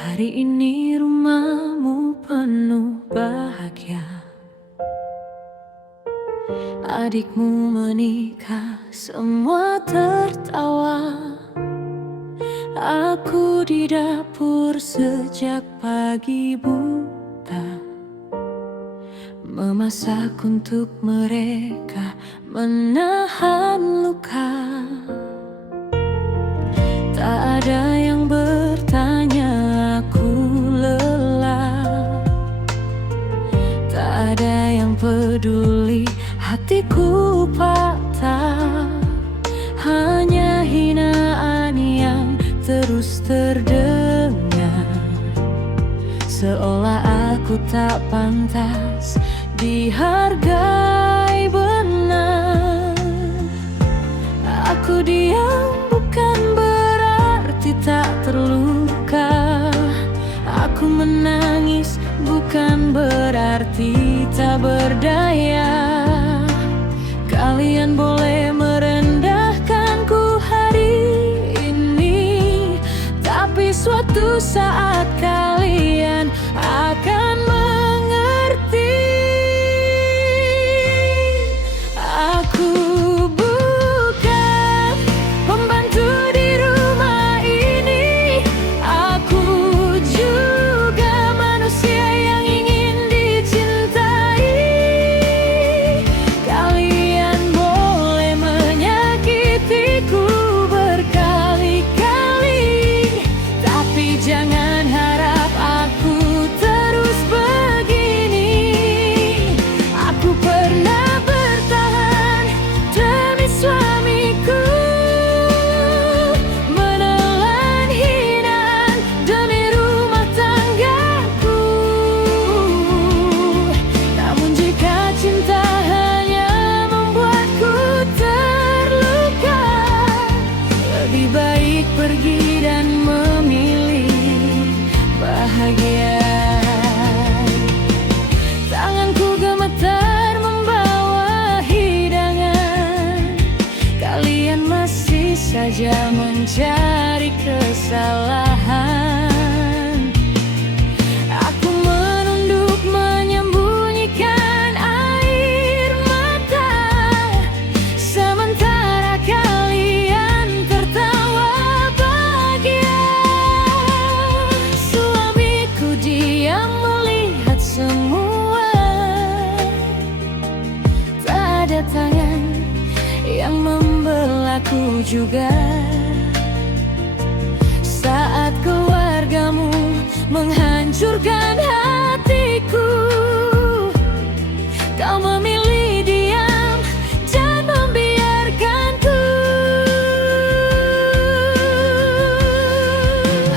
Hari ini rumahmu penuh bahagia. Adikmu menikah, semua tertawa. Aku di dapur sejak pagi buta, memasak untuk mereka, menahan luka. Tak ada yang bertanya aku lelah, tak ada yang peduli hatiku patah. Hanya hinaan yang terus terdengar, seolah aku tak pantas dihargai benar. Aku diam bukan berarti tak terluka. Aku menangis bukan berarti tak berdaya. Kalian boleh merendahkanku hari ini, tapi suatu saat kalian akan mengerti. Aku bukan pembantu di rumah ini. Aku juga manusia yang ingin dicintai. Kalian boleh menyakitiku berkali-kali, tapi jangan harap aku terus begini. Aku pernah bertahan demi suamiku, menelan hinaan demi rumah tanggaku. Namun jika cinta hanya membuatku terluka, lebih baik pergi dan memilih bahagia. Tanganku gemetar membawa hidangan. Kalian masih saja mencari kesalahan. Aku menunduk menyembunyikan air mata, sementara kalian tertawa bahagia. Suamiku diam melihat semua, tak ada tangan yang membelahku juga. Saat keluargamu menghancurkan hatiku, kau memilih diam dan membiarkanku.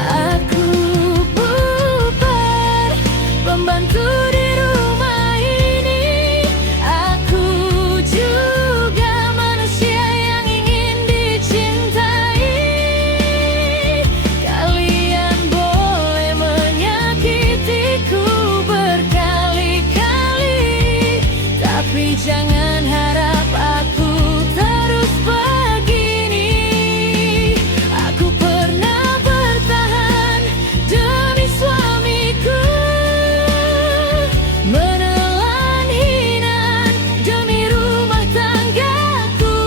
Aku bukan pembantu di rumah ini. Aku juga manusia yang ingin dicintai. Kalian boleh menyakitiku berkali-kali, tapi jangan harap aku terus begini. Aku pernah bertahan demi suamiku, menelan hinaan demi rumah tanggaku.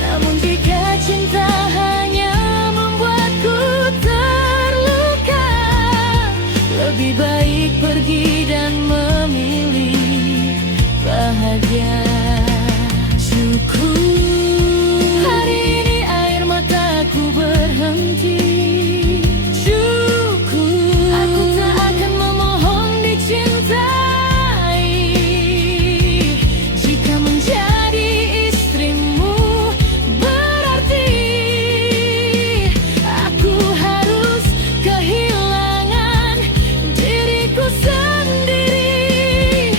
Namun jika cinta hanya membuatku terluka, lebih baik pergi dan memilih bahagia. Syukur hari ini air mataku berhenti. Syukur aku tak akan memohon dicintai. Jika menjadi istrimu berarti aku harus kehilangan diriku sendiri,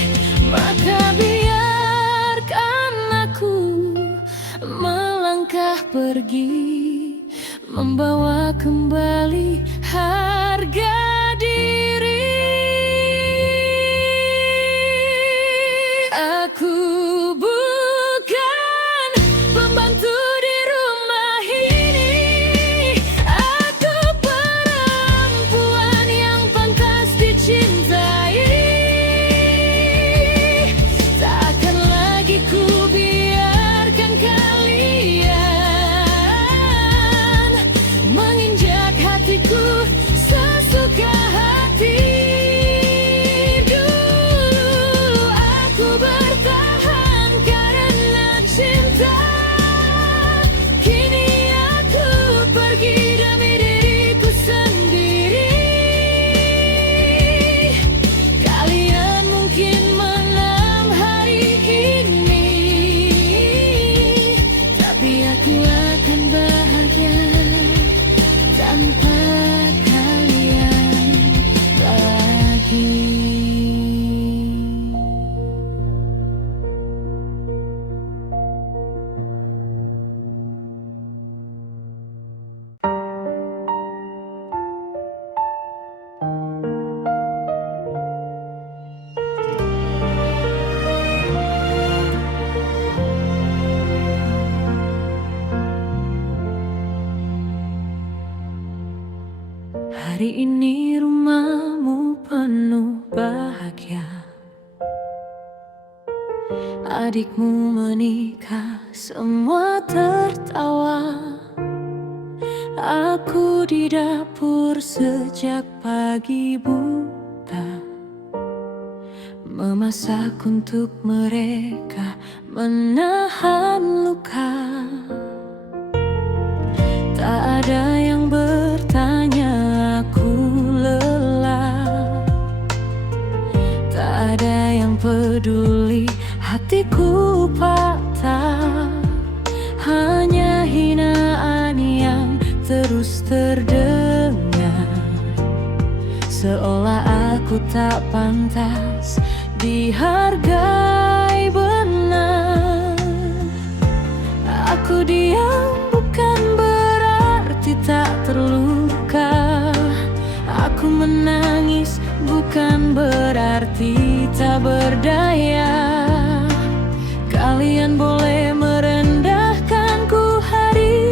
maka biarkan aku melangkah pergi, membawa kembali harga diri. Aku bukan pembantu di rumah ini. Aku Hari ini rumahmu penuh bahagia. Adikmu menikah, semua tertawa. Aku di dapur sejak pagi buta, memasak untuk mereka, menahan luka. Tak ada yang bertanya aku lelah, tak ada yang peduli hatiku patah. Hanya hinaan yang terus terdengar, seolah aku tak pantas dihargai benar. Aku diam bukan berarti tak terluka. Aku menangis bukan berarti tak berdaya. Kalian boleh merendahkanku hari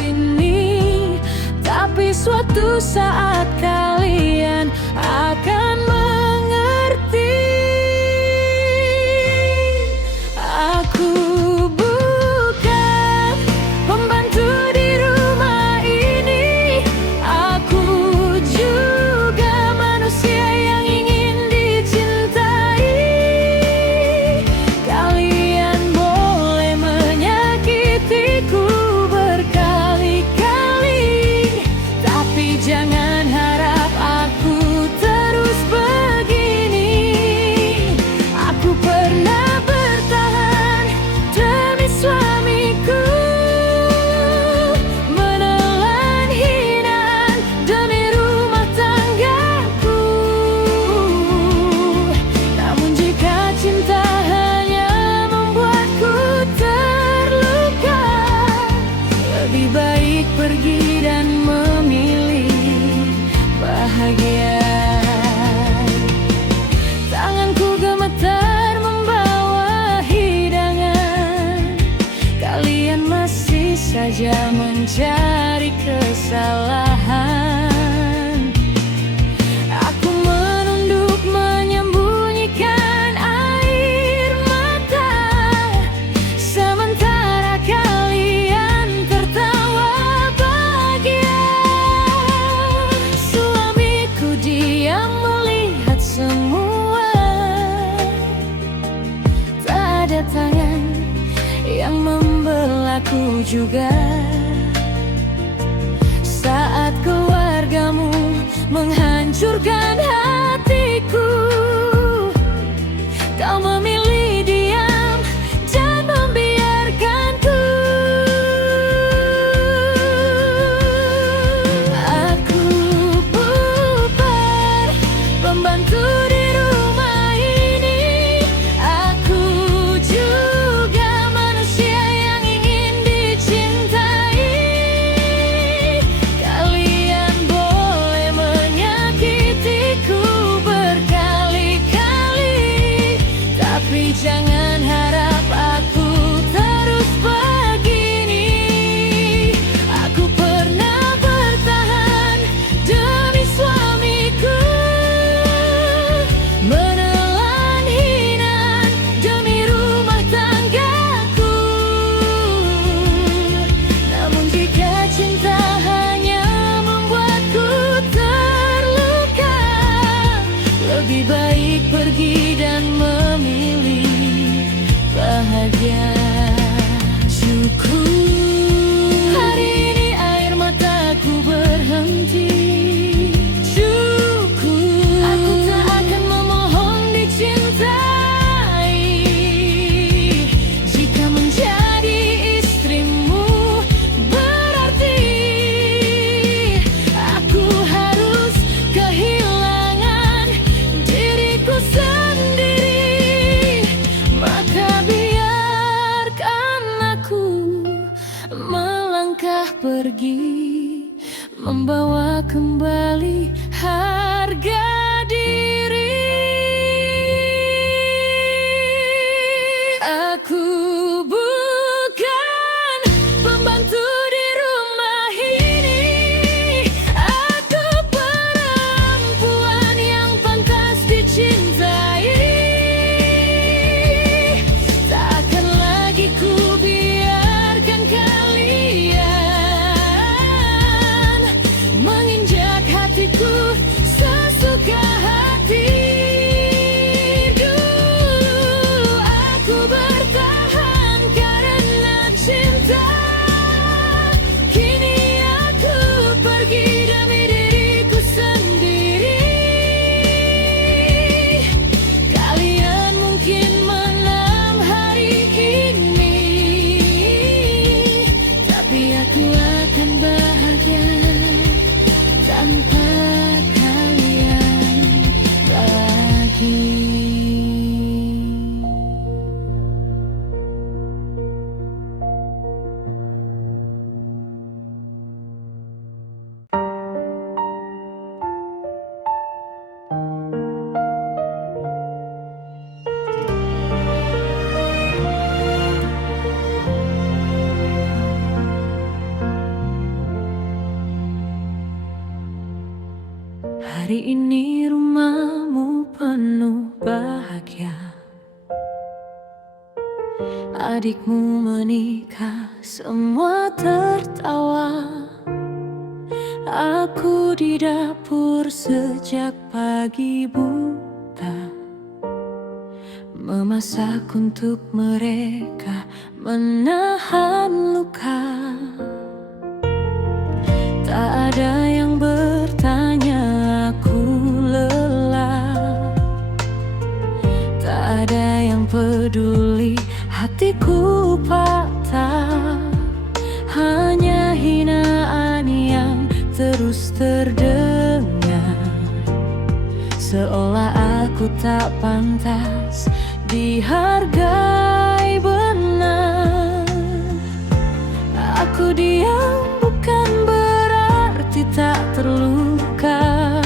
ini, tapi suatu saat kalian akan mengerti. Aku bukan pembantu di rumah ini. Aku juga manusia yang ingin dicintai. Kalian boleh menyakitiku berkali-kali, tapi jangan harap aku terus begini. Aku pernah bertahan demi suamiku, menelan hinaan demi rumah tanggaku. Namun jika cinta hanya membuatku terluka, lebih baik pergi dan memilih bahagia. Tanganku gemetar membawa hidangan. Kalian masih saja mencari kesalahan. Aku menunduk menyembunyikan air mata, sementara kalian tertawa bahagia. Suamiku diam melihat semua, tak ada tangan yang membelahku juga. Saat keluargamu menghancurkan hatiku, kau memilih diam dan membiarkanku. Aku bukan pembantu di rumah ini. Aku juga manusia yang ingin dicintai. Kalian boleh menyakitiku berkali-kali, tapi jangan harap aku terus begini. Aku pernah bertahan demi suamiku, menelan hinaan demi rumah tanggaku. Namun jika cinta hanya membuatku terluka, lebih baik pergi dan memilih bahagia. Syukur hari ini air mataku berhenti. Syukur aku tak akan memohon dicintai. Jika menjadi istrimu berarti aku harus kehilangan diriku sendiri, maka biarkan aku melangkah pergi, membawa kembali harga diri. Aku bukan pembantu di rumah ini. Aku Hari ini rumahmu penuh bahagia. Adikmu menikah, semua tertawa. Aku di dapur sejak pagi buta, memasak untuk mereka, menahan luka. Tak ada yang bertanya aku lelah, tak ada yang peduli hatiku patah. Hanya hinaan yang terus terdengar, seolah aku tak pantas dihargai benar. Aku diam bukan berarti tak terluka.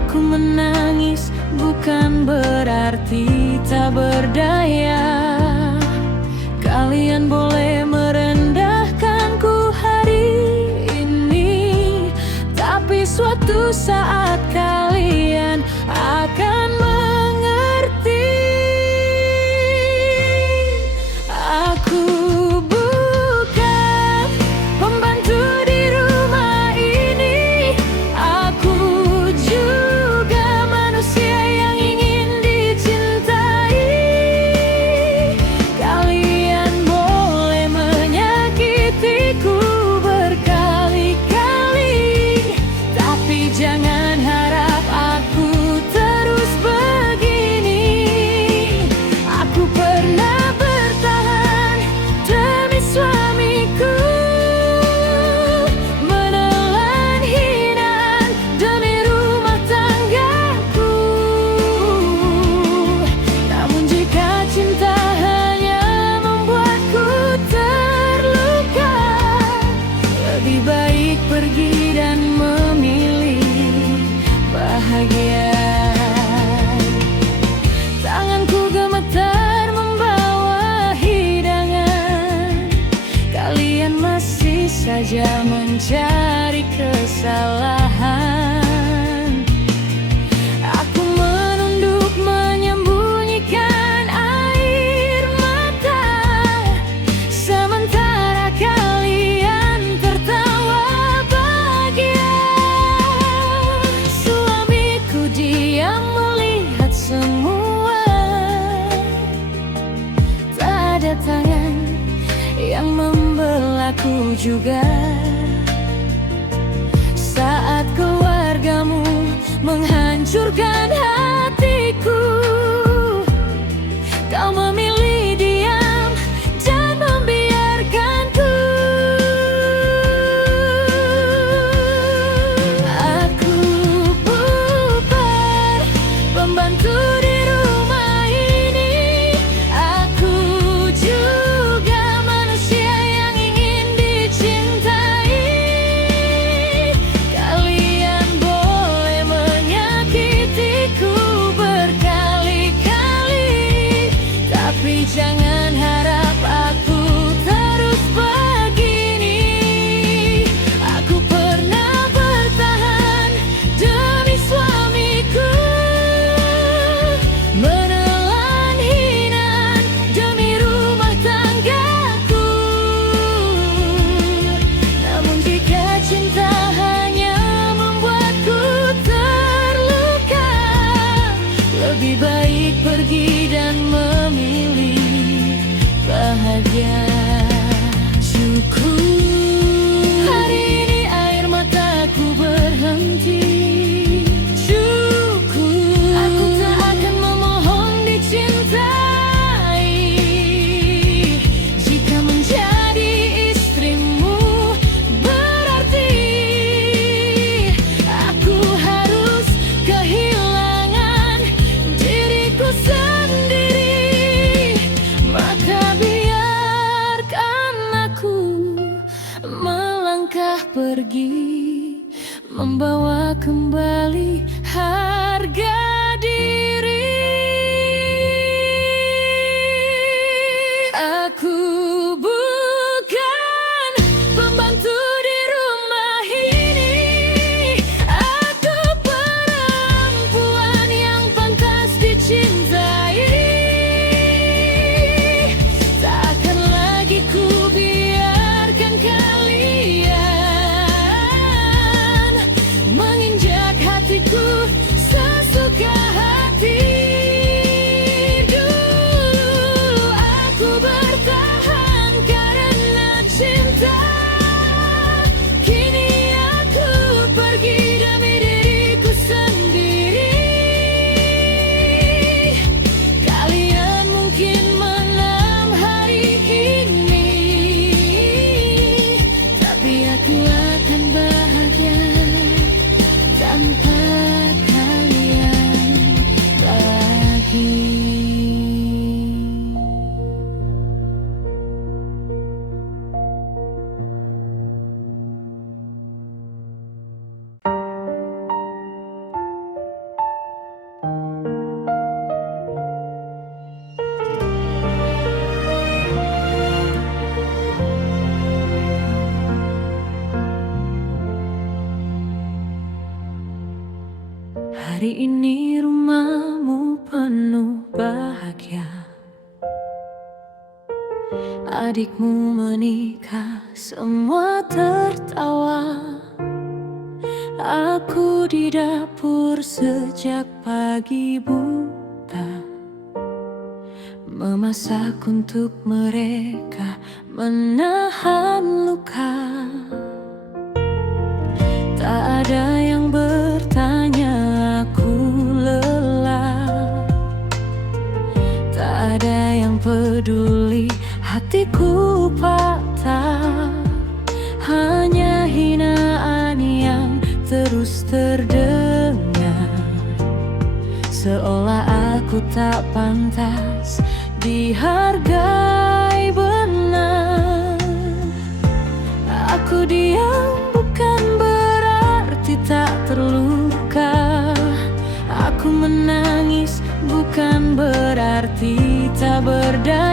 Aku menangis bukan berarti tak berdaya. Kalian boleh merendahkanku hari ini, tapi suatu saat kalian akan mengerti. Aku bukan pembantu di rumah ini. Aku juga manusia yang ingin dicintai. Kalian boleh menyakitiku berkali-kali, tapi jangan harap aku terus begini. Aku pernah bertahan demi suamiku, menelan hinaan demi rumah tanggaku. Namun jika cinta hanya membuatku terluka, lebih baik pergi dan memilih bahagia. Tanganku gemetar membawa hidangan. Kalian masih saja mencari kesalahan. Aku menunduk menyembunyikan air mata, sementara kalian tertawa bahagia. Suamiku diam melihat semua, tak ada tangan yang membelahku juga. Saat keluargamu menghancurkan hatiku, kau memilih diam dan membiarkanku. Aku bukan pembantu di rumah ini. Aku juga manusia yang ingin dicintai. Kalian boleh menyakitiku berkali-kali, pergi, membawa kembali harga diri. Aku bukan pembantu di rumah ini. Aku perempuan yang pantas dicintai. Takkan lagi ku biarkan kalian menginjak hatiku sesuka hati. Dulu aku bertahan karena cinta, kini aku pergi demi diriku sendiri. Kalian mungkin malam hari ini, tapi aku akan bahagia tanpa kalian lagi. Hari ini rumahmu penuh bahagia. Adikmu menikah, semua tertawa. Aku di dapur sejak pagi buta, memasak untuk mereka, menahan luka. Tak ada yang bertanya aku lelah, tak ada yang peduli hatiku patah. Hanya hinaan yang terus terdengar, seolah aku tak pantas dihargai benar. Aku diam bukan berarti tak terluka. Aku menangis bukan berarti tak berdaya.